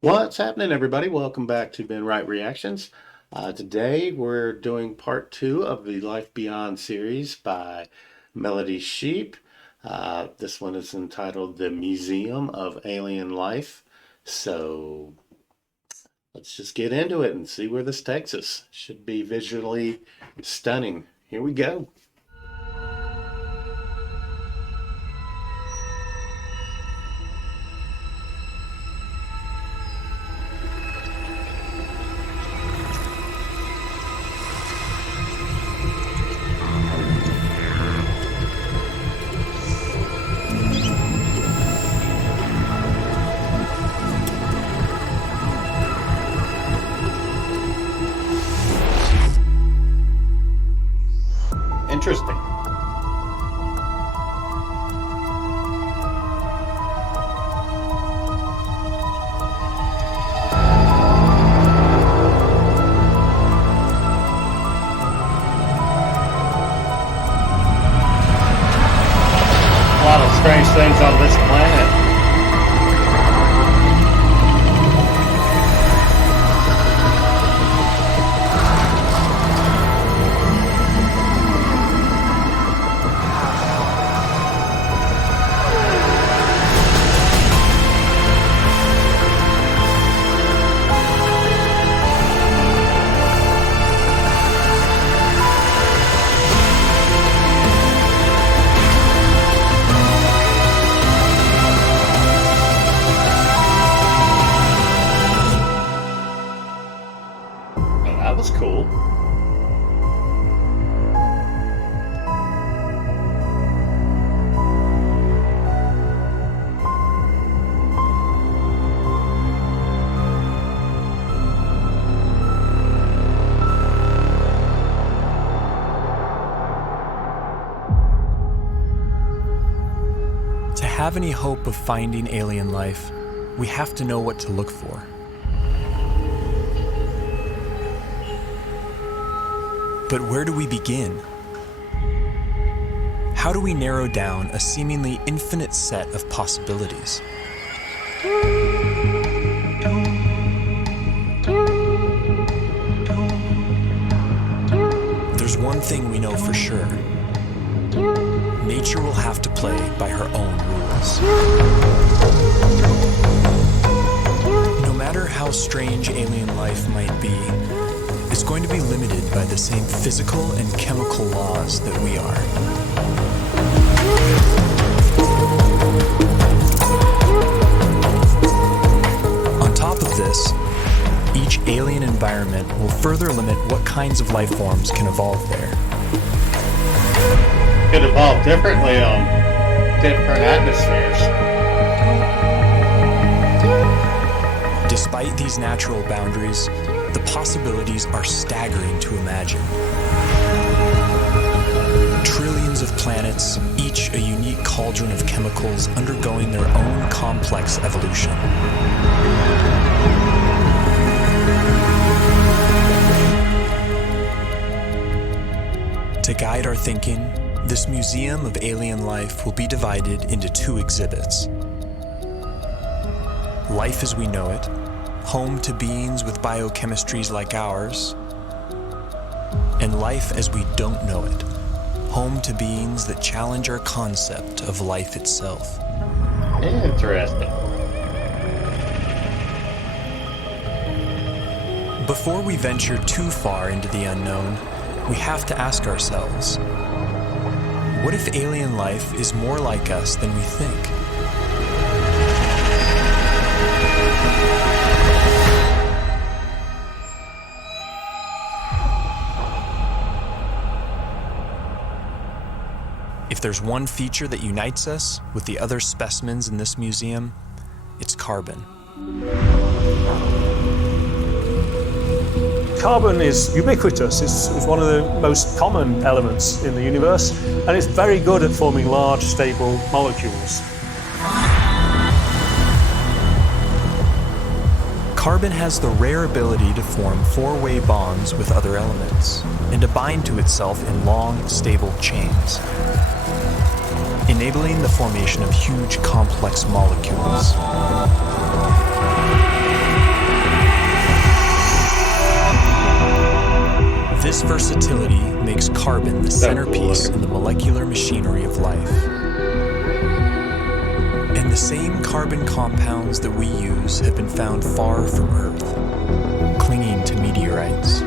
What's happening, everybody? Welcome back to Ben Wright Reactions. Today we're doing part two of the Life Beyond series by Melody Sheep. This one is entitled The Museum of Alien Life. So let's just get into it and see where this takes us. Should be visually stunning. Here we go. Interesting. A lot of strange things on this planet. Oh, that was cool. To have any hope of finding alien life, we have to know what to look for. But where do we begin? How do we narrow down a seemingly infinite set of possibilities? There's one thing we know for sure. Nature will have to play by her own rules. No matter how strange alien life might be, it's going to be limited by the same physical and chemical laws that we are. On top of this, each alien environment will further limit what kinds of life forms can evolve there. Could evolve differently on different atmospheres. Despite these natural boundaries, the possibilities are staggering to imagine. Trillions of planets, each a unique cauldron of chemicals undergoing their own complex evolution. To guide our thinking, this Museum of Alien Life will be divided into two exhibits. Life as we know it, home to beings with biochemistries like ours, and life as we don't know it, home to beings that challenge our concept of life itself. Interesting. Before we venture too far into the unknown, we have to ask ourselves, what if alien life is more like us than we think? If there's one feature that unites us with the other specimens in this museum, it's carbon. Carbon is ubiquitous. It's one of the most common elements in the universe, and it's very good at forming large, stable molecules. Carbon has the rare ability to form four-way bonds with other elements and to bind to itself in long, stable chains, enabling the formation of huge, complex molecules. versatility makes carbon the centerpiece in the molecular machinery of life. And the same carbon compounds that we use have been found far from Earth, clinging to meteorites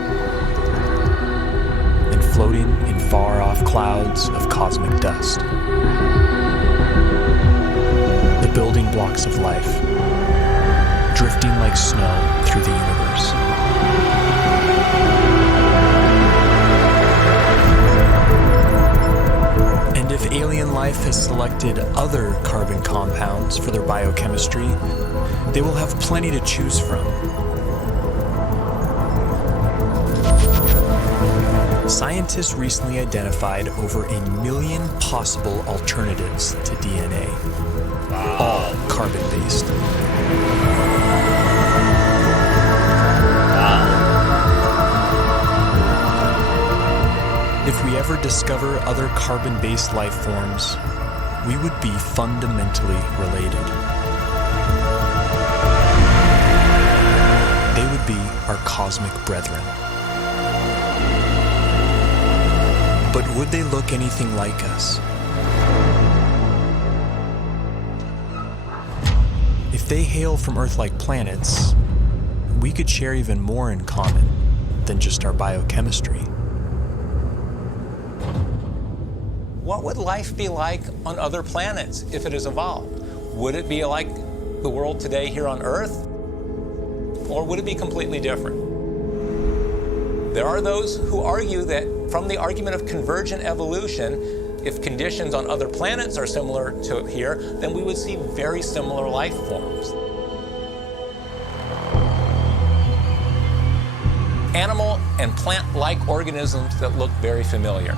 and floating in far-off clouds of cosmic dust. The building blocks of life, drifting like snow through the universe. And if alien life has selected other carbon compounds for their biochemistry, they will have plenty to choose from. Scientists recently identified over 1 million possible alternatives to DNA, all carbon-based. If we ever discover other carbon-based life forms, we would be fundamentally related. They would be our cosmic brethren. But would they look anything like us? If they hail from Earth-like planets, we could share even more in common than just our biochemistry. What would life be like on other planets if it has evolved? Would it be like the world today here on Earth? Or would it be completely different? There are those who argue that from the argument of convergent evolution, if conditions on other planets are similar to here, then we would see very similar life forms. Animal and plant-like organisms that look very familiar.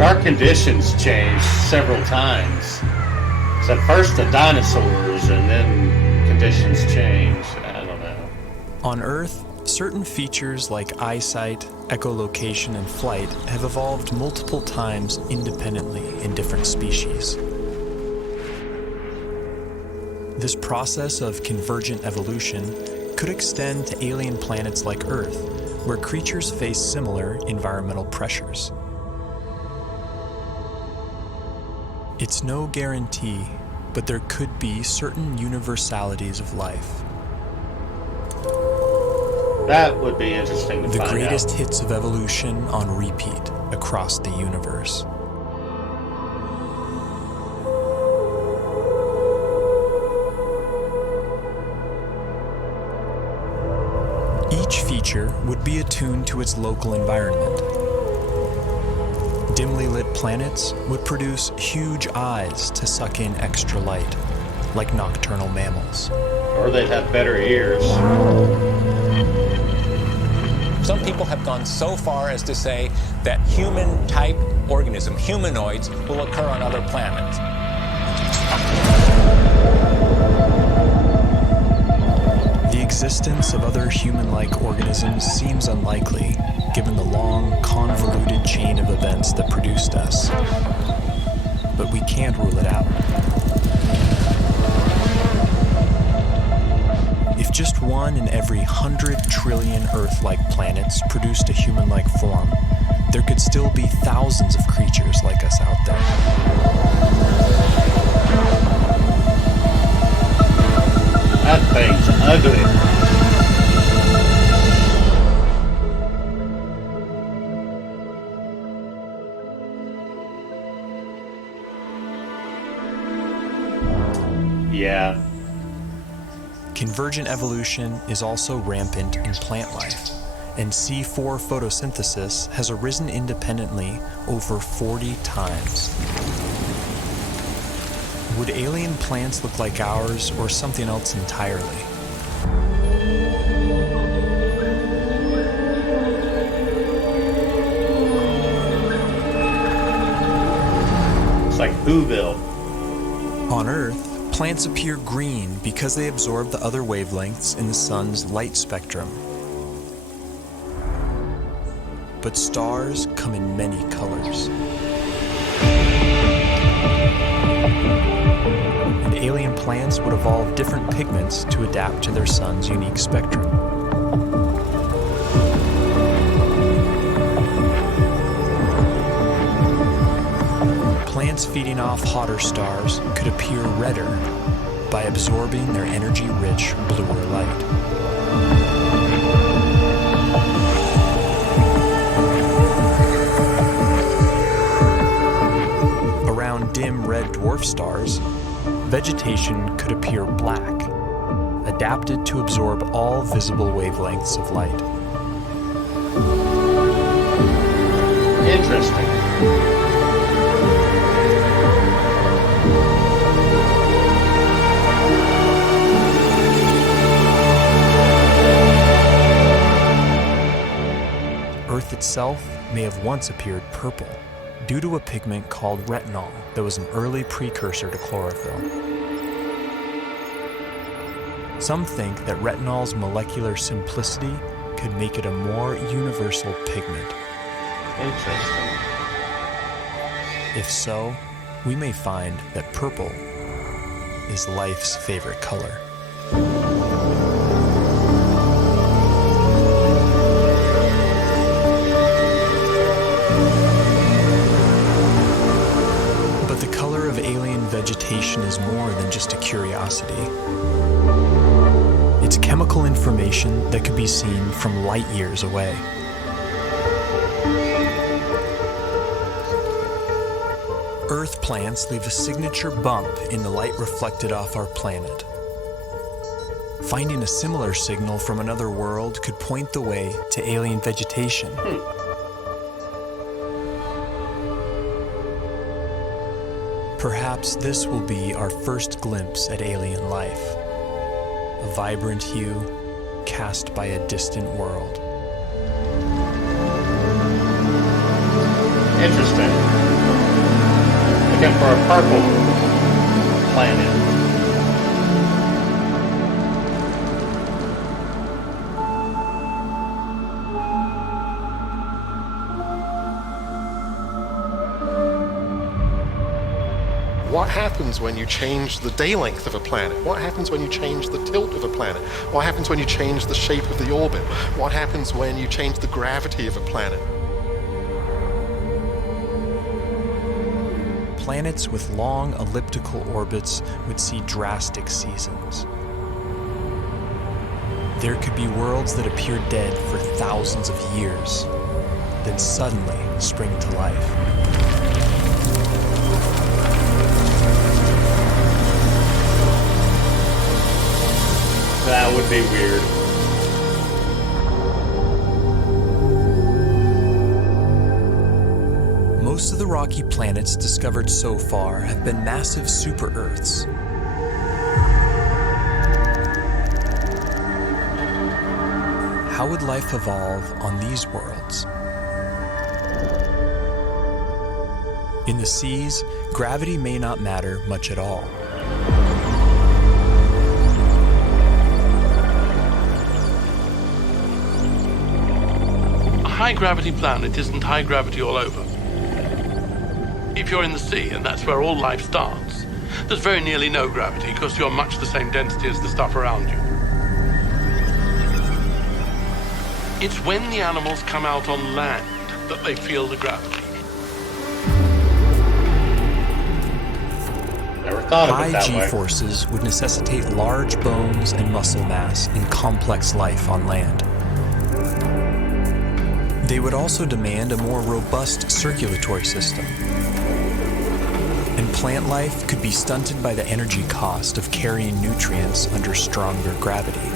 Our conditions changed several times. So at first the dinosaurs, and then conditions changed. I don't know. On Earth, certain features like eyesight, echolocation, and flight have evolved multiple times independently in different species. This process of convergent evolution could extend to alien planets like Earth, where creatures face similar environmental pressures. It's no guarantee, but there could be certain universalities of life. That would be interesting to find out. The greatest hits of evolution on repeat across the universe. Each feature would be attuned to its local environment. Dimly lit planets would produce huge eyes to suck in extra light, like nocturnal mammals. Or they'd have better ears. Some people have gone so far as to say that human-type organism, humanoids, will occur on other planets. The existence of other human-like organisms seems unlikely, given the long, convoluted chain of events that produced us. But we can't rule it out. If just one in every 100 trillion Earth-like planets produced a human-like form, there could still be thousands of creatures like us out there. That thing's ugly. Yeah. Convergent evolution is also rampant in plant life, and C4 photosynthesis has arisen independently over 40 times. Would alien plants look like ours or something else entirely? It's like Whoville. On Earth, plants appear green because they absorb the other wavelengths in the sun's light spectrum. But stars come in many colors. And alien planets plants would evolve different pigments to adapt to their sun's unique spectrum. Plants feeding off hotter stars could appear redder by absorbing their energy-rich bluer light. Around dim red dwarf stars, vegetation could appear black, adapted to absorb all visible wavelengths of light. Interesting. Earth itself may have once appeared purple due to a pigment called retinol that was an early precursor to chlorophyll. Some think that retinol's molecular simplicity could make it a more universal pigment. Interesting. If so, we may find that purple is life's favorite color. Vegetation is more than just a curiosity. It's chemical information that could be seen from light years away. Earth plants leave a signature bump in the light reflected off our planet. Finding a similar signal from another world could point the way to alien vegetation. Perhaps this will be our first glimpse at alien life, a vibrant hue cast by a distant world. Interesting. Looking for a purple planet. What happens when you change the day length of a planet? What happens when you change the tilt of a planet? What happens when you change the shape of the orbit? What happens when you change the gravity of a planet? Planets with long elliptical orbits would see drastic seasons. There could be worlds that appear dead for thousands of years, then suddenly spring to life. That would be weird. Most of the rocky planets discovered so far have been massive super-Earths. How would life evolve on these worlds? In the seas, gravity may not matter much at all. High gravity planet isn't high gravity all over. If you're in the sea, and that's where all life starts, there's very nearly no gravity because you're much the same density as the stuff around you. It's when the animals come out on land that they feel the gravity. Never thought of it High that way. G-forces would necessitate large bones and muscle mass in complex life on land. They would also demand a more robust circulatory system. And plant life could be stunted by the energy cost of carrying nutrients under stronger gravity.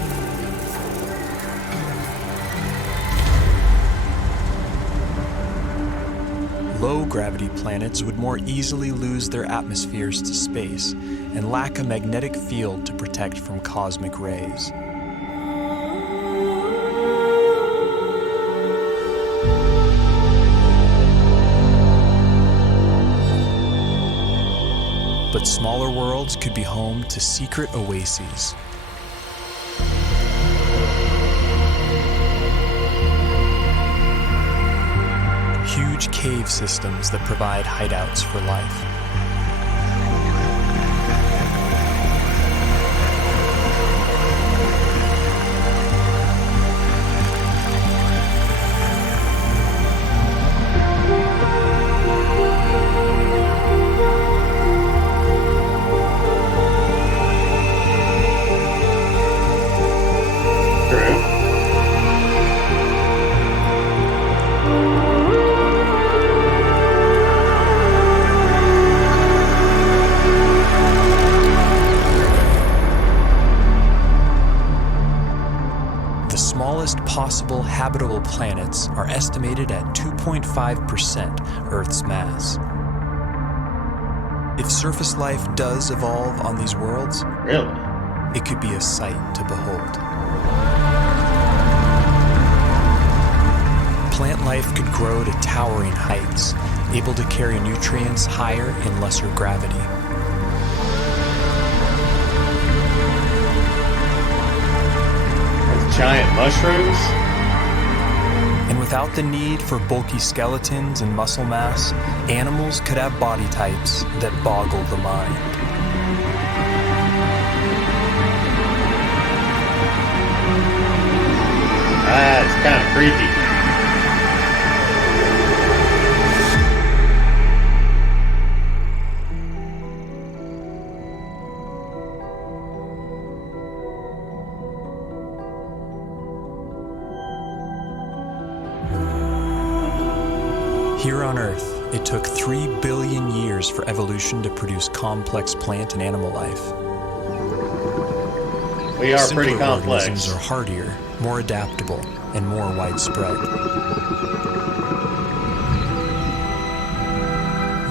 Low-gravity planets would more easily lose their atmospheres to space and lack a magnetic field to protect from cosmic rays. But smaller worlds could be home to secret oases. Huge cave systems that provide hideouts for life. possible habitable planets are estimated at 2.5% Earth's mass. If surface life does evolve on these worlds, Really? it could be a sight to behold. Plant life could grow to towering heights, able to carry nutrients higher in lesser gravity. Those giant mushrooms? And without the need for bulky skeletons and muscle mass, animals could have body types that boggle the mind. It's kind of creepy. Here on Earth, it took 3 billion years for evolution to produce complex plant and animal life. We are Simpler pretty complex. organisms are hardier, more adaptable, and more widespread.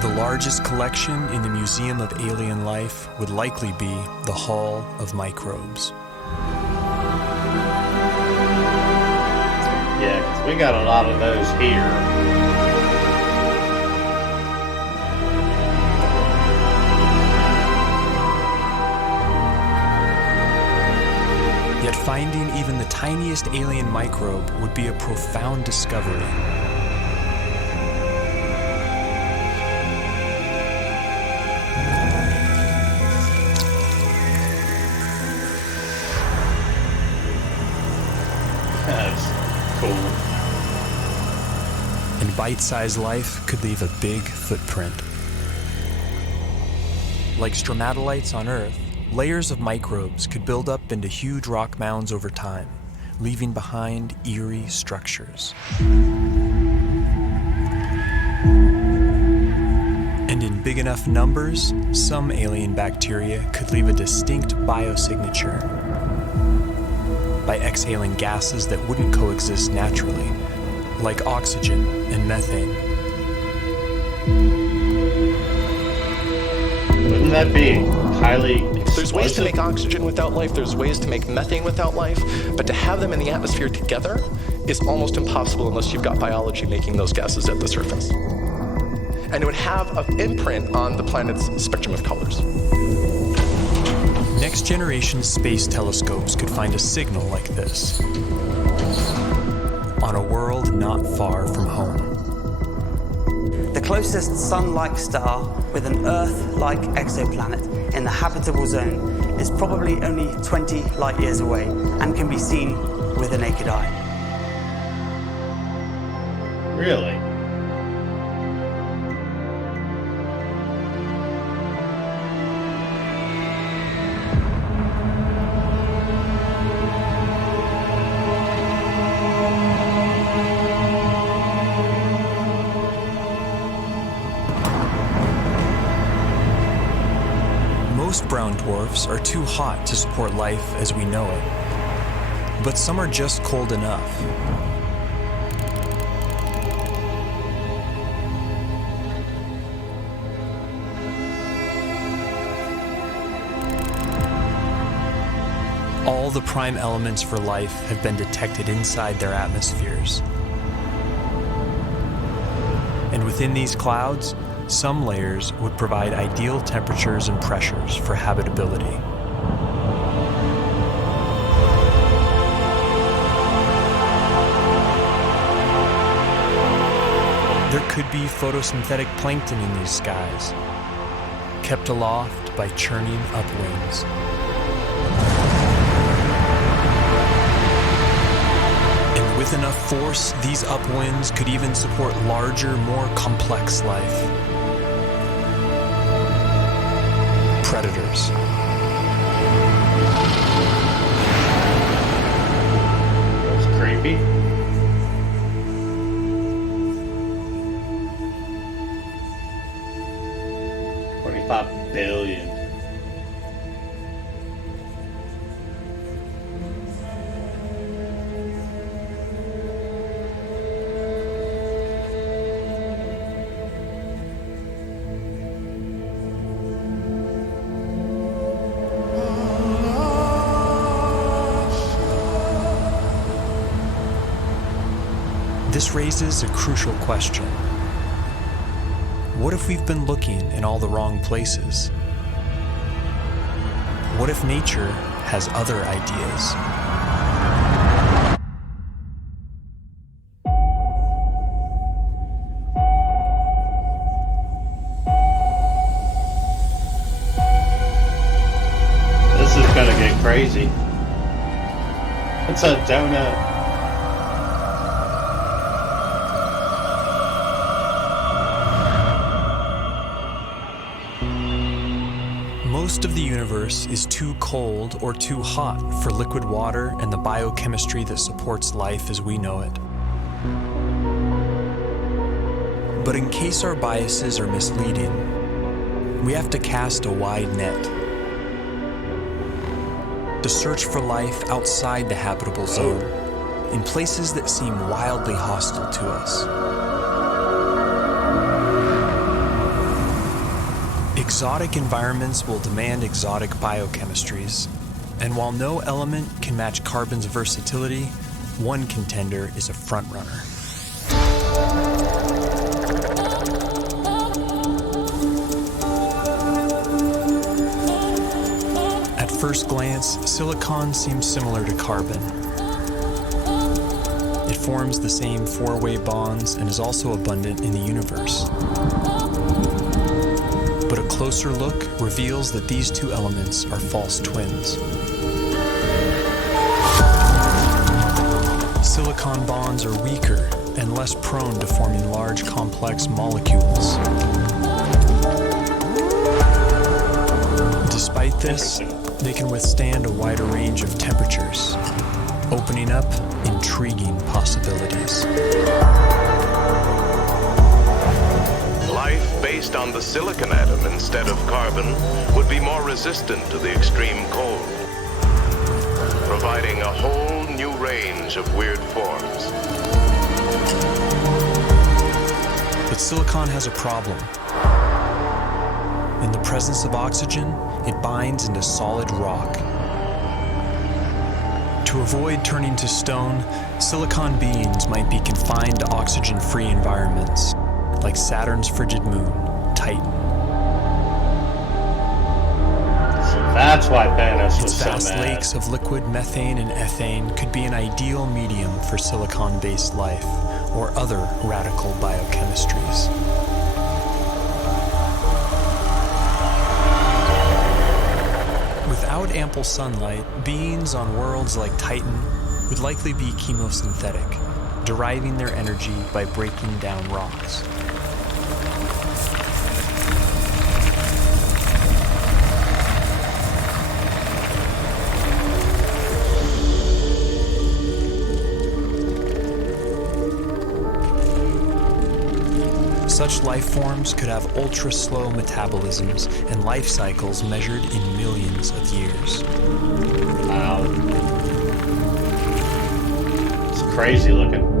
The largest collection in the Museum of Alien Life would likely be the Hall of Microbes. Yeah, 'cause we got a lot of those here. Yet finding even the tiniest alien microbe would be a profound discovery. That's cool. And bite-sized life could leave a big footprint. Like stromatolites on Earth, layers of microbes could build up into huge rock mounds over time, leaving behind eerie structures. And in big enough numbers, some alien bacteria could leave a distinct biosignature by exhaling gases that wouldn't coexist naturally, like oxygen and methane. Wouldn't that be highly There's ways to explosive? make oxygen without life, there's ways to make methane without life, but to have them in the atmosphere together is almost impossible unless you've got biology making those gases at the surface. And it would have an imprint on the planet's spectrum of colors. Next generation space telescopes could find a signal like this on a world not far from home. The closest Sun-like star with an Earth-like exoplanet in the habitable zone is probably only 20 light years away and can be seen with the naked eye. Really? Most brown dwarfs are too hot to support life as we know it, but some are just cold enough. All the prime elements for life have been detected inside their atmospheres. And within these clouds, some layers would provide ideal temperatures and pressures for habitability. There could be photosynthetic plankton in these skies, kept aloft by churning upwinds. And with enough force, these upwinds could even support larger, more complex life. Predators. That's creepy. $25 billion. This raises a crucial question. What if we've been looking in all the wrong places? What if nature has other ideas? This is gonna get crazy. It's a donut. Most of the universe is too cold or too hot for liquid water and the biochemistry that supports life as we know it. But in case our biases are misleading, we have to cast a wide net to search for life outside the habitable zone, in places that seem wildly hostile to us. Exotic environments will demand exotic biochemistries, and while no element can match carbon's versatility, one contender is a frontrunner. At first glance, silicon seems similar to carbon. It forms the same four-way bonds and is also abundant in the universe. But a closer look reveals that these two elements are false twins. Silicon bonds are weaker and less prone to forming large, complex molecules. Despite this, they can withstand a wider range of temperatures, opening up intriguing possibilities. Life based on the silicon atom instead of carbon would be more resistant to the extreme cold, providing a whole new range of weird forms. But silicon has a problem. In the presence of oxygen, it binds into solid rock. To avoid turning to stone, silicon beings might be confined to oxygen-free environments, like Saturn's frigid moon, Titan. So that's why Thanos was Its so vast mad. lakes of liquid methane and ethane could be an ideal medium for silicon-based life or other radical biochemistries. Without ample sunlight, beings on worlds like Titan would likely be chemosynthetic, deriving their energy by breaking down rocks. Such life forms could have ultra-slow metabolisms and life cycles measured in millions of years. Wow. It's crazy looking.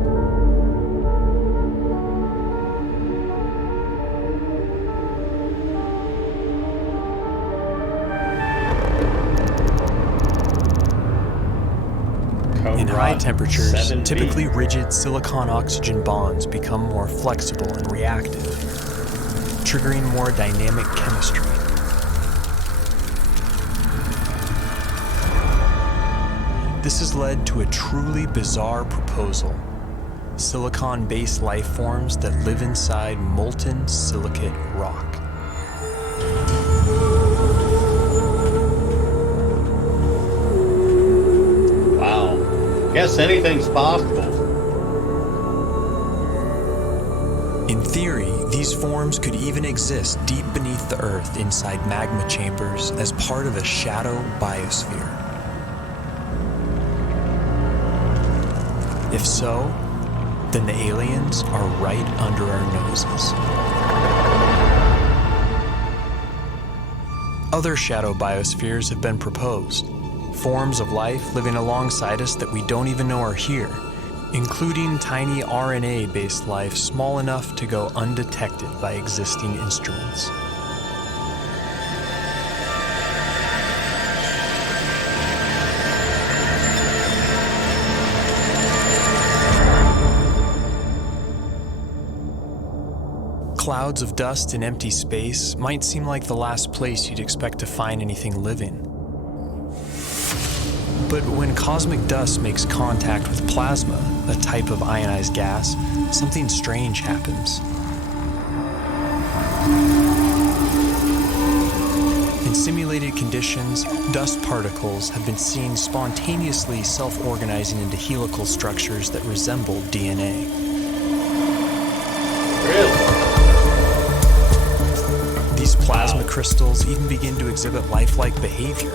In high temperatures, 7 typically feet. rigid silicon-oxygen bonds become more flexible and reactive, triggering more dynamic chemistry. This has led to a truly bizarre proposal: silicon-based life forms that live inside molten silicate rock. Wow. Guess anything's possible. In theory, these forms could even exist deep beneath the Earth inside magma chambers as part of a shadow biosphere. If so, then the aliens are right under our noses. Other shadow biospheres have been proposed, forms of life living alongside us that we don't even know are here, including tiny RNA-based life small enough to go undetected by existing instruments. Clouds of dust in empty space might seem like the last place you'd expect to find anything living. But when cosmic dust makes contact with plasma, a type of ionized gas, something strange happens. In simulated conditions, dust particles have been seen spontaneously self-organizing into helical structures that resemble DNA. Really? These plasma crystals even begin to exhibit lifelike behavior,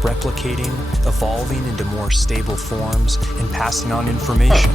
replicating, evolving into more stable forms, and passing on information.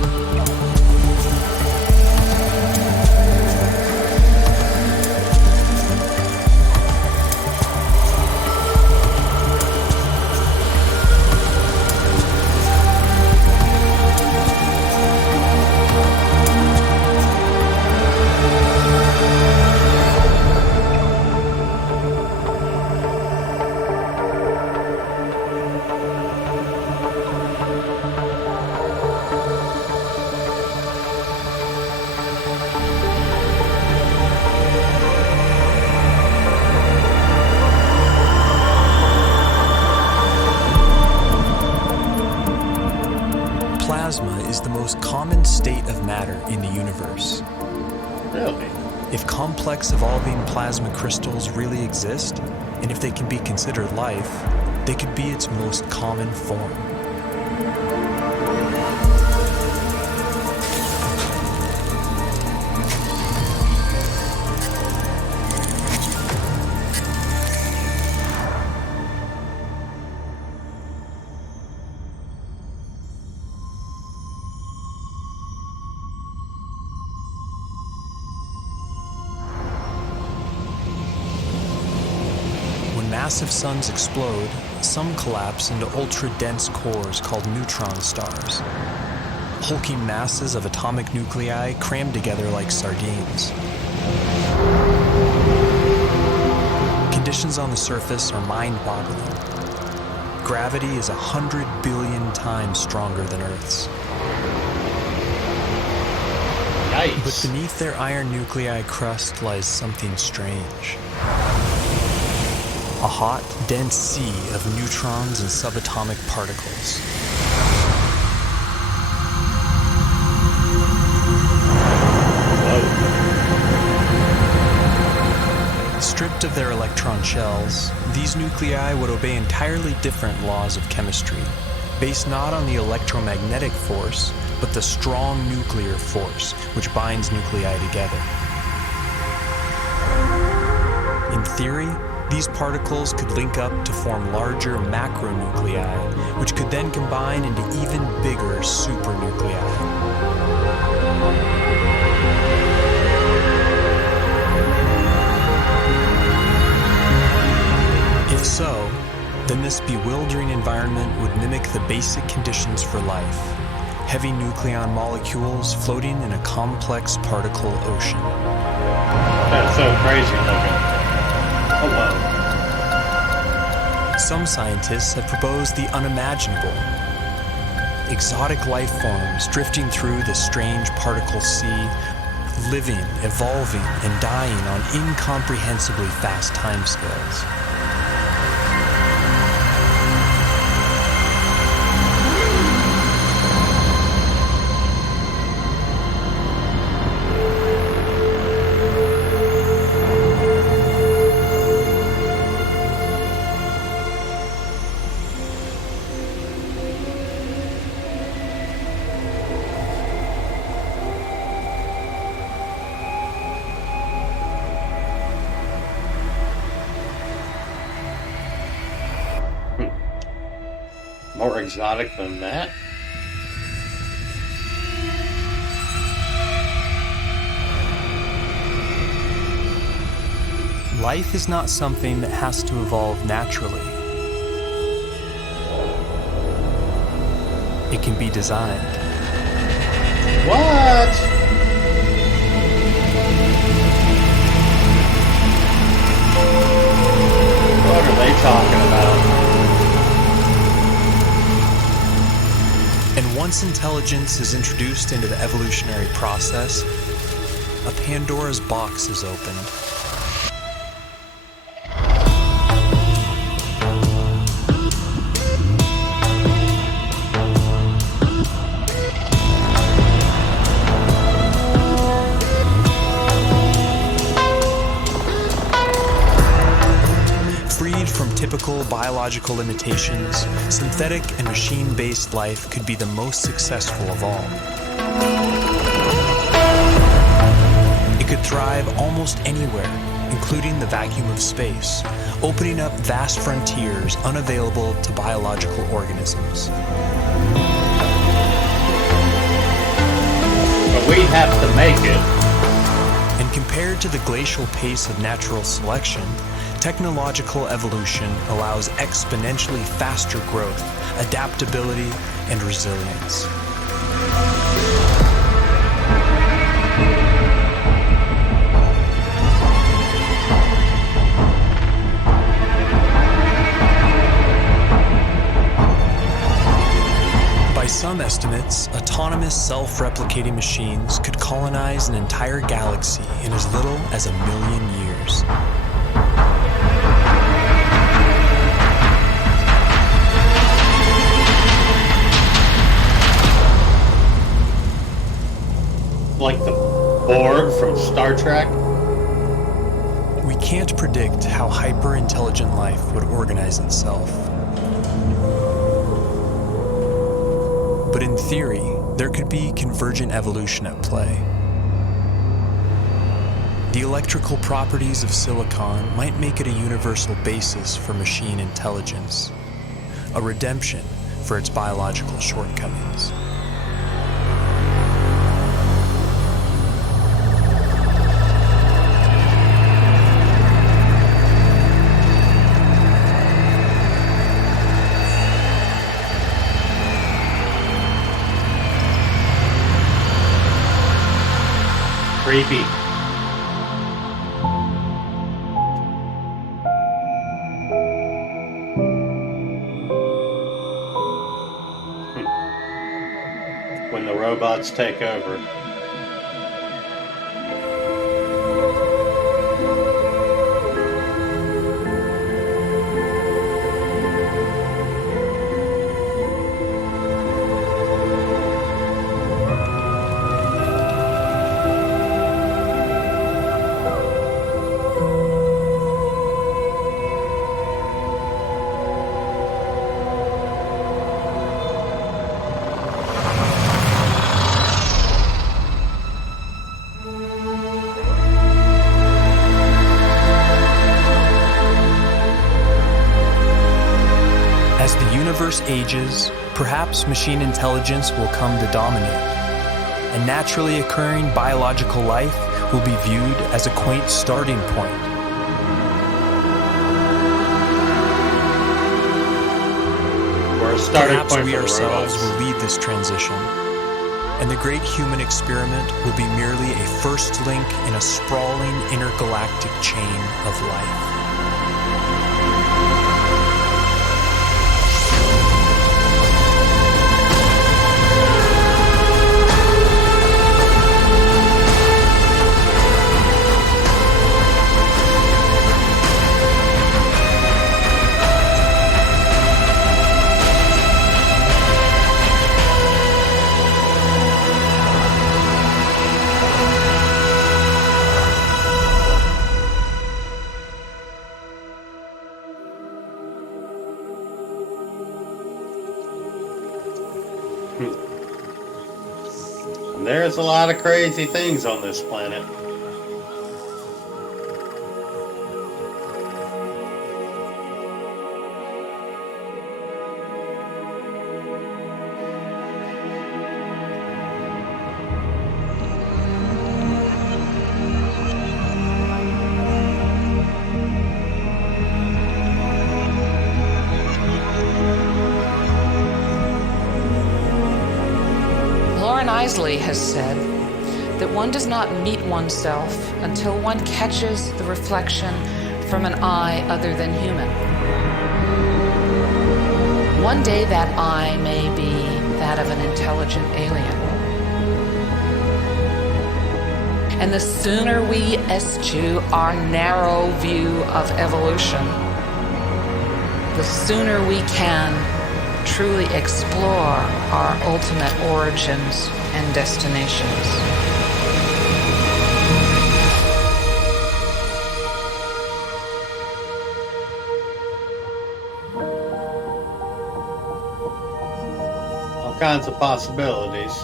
Plasma is the most common state of matter in the universe. Really? If complex evolving plasma crystals really exist, and if they can be considered life, they could be its most common form. Massive suns explode, some collapse into ultra-dense cores called neutron stars. Hulking masses of atomic nuclei crammed together like sardines. Conditions on the surface are mind-boggling. Gravity is 100 billion times stronger than Earth's. Yikes. But beneath their iron nuclei crust lies something strange. A hot, dense sea of neutrons and subatomic particles. Whoa. Stripped of their electron shells, these nuclei would obey entirely different laws of chemistry, based not on the electromagnetic force, but the strong nuclear force which binds nuclei together. In theory, these particles could link up to form larger macronuclei, which could then combine into even bigger supernuclei. If so, then this bewildering environment would mimic the basic conditions for life: heavy nucleon molecules floating in a complex particle ocean. That's so crazy looking. Oh, wow. Some scientists have proposed the unimaginable. Exotic life forms drifting through this strange particle sea, living, evolving, and dying on incomprehensibly fast timescales. More exotic than that? Life is not something that has to evolve naturally. It can be designed. What? What are they talking about? And once intelligence is introduced into the evolutionary process, a Pandora's box is opened. Freed from typical biological limitations, synthetic and machine-based life could be the most successful of all. It could thrive almost anywhere, including the vacuum of space, opening up vast frontiers unavailable to biological organisms. But we have to make it. And compared to the glacial pace of natural selection, technological evolution allows exponentially faster growth, adaptability, and resilience. By some estimates, autonomous self-replicating machines could colonize an entire galaxy in as little as 1 million years. Like the Borg from Star Trek? We can't predict how hyper-intelligent life would organize itself. But in theory, there could be convergent evolution at play. The electrical properties of silicon might make it a universal basis for machine intelligence, a redemption for its biological shortcomings. Creepy. When the robots take over. As the universe ages, perhaps machine intelligence will come to dominate, and naturally occurring biological life will be viewed as a quaint starting point. We're a starting Perhaps point we for the ourselves robots. will lead this transition, and the great human experiment will be merely a first link in a sprawling intergalactic chain of life. And there's a lot of crazy things on this planet. Isley has said that one does not meet oneself until one catches the reflection from an eye other than human. One day that eye may be that of an intelligent alien. And the sooner we eschew our narrow view of evolution, the sooner we can truly explore our ultimate origins and destinations. All kinds of possibilities.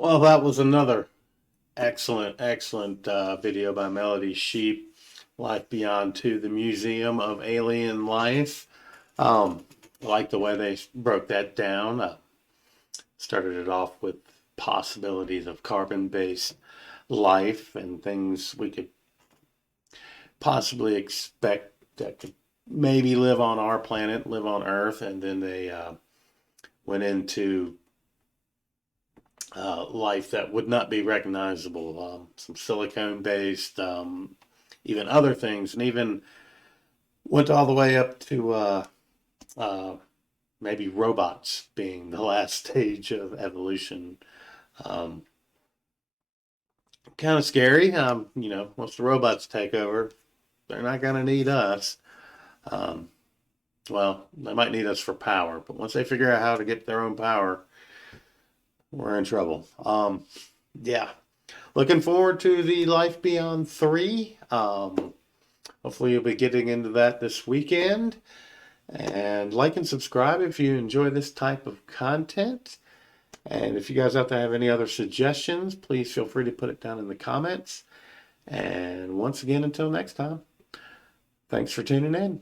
Well, that was another excellent video by Melody Sheep, Life Beyond 2, the Museum of Alien Life. I like the way they broke that down. Started it off with possibilities of carbon-based life and things we could possibly expect that could maybe live on our planet, live on Earth, and then they went into life that would not be recognizable, some silicone-based, even other things, and even went all the way up to maybe robots being the last stage of evolution. Kind of scary. Once the robots take over, they're not going to need us. Well, they might need us for power, but once they figure out how to get their own power, we're in trouble. Yeah. Looking forward to the Life Beyond 3. Hopefully you'll be getting into that this weekend. And like and subscribe if you enjoy this type of content. And if you guys out there have any other suggestions, please feel free to put it down in the comments. And once again, until next time, thanks for tuning in.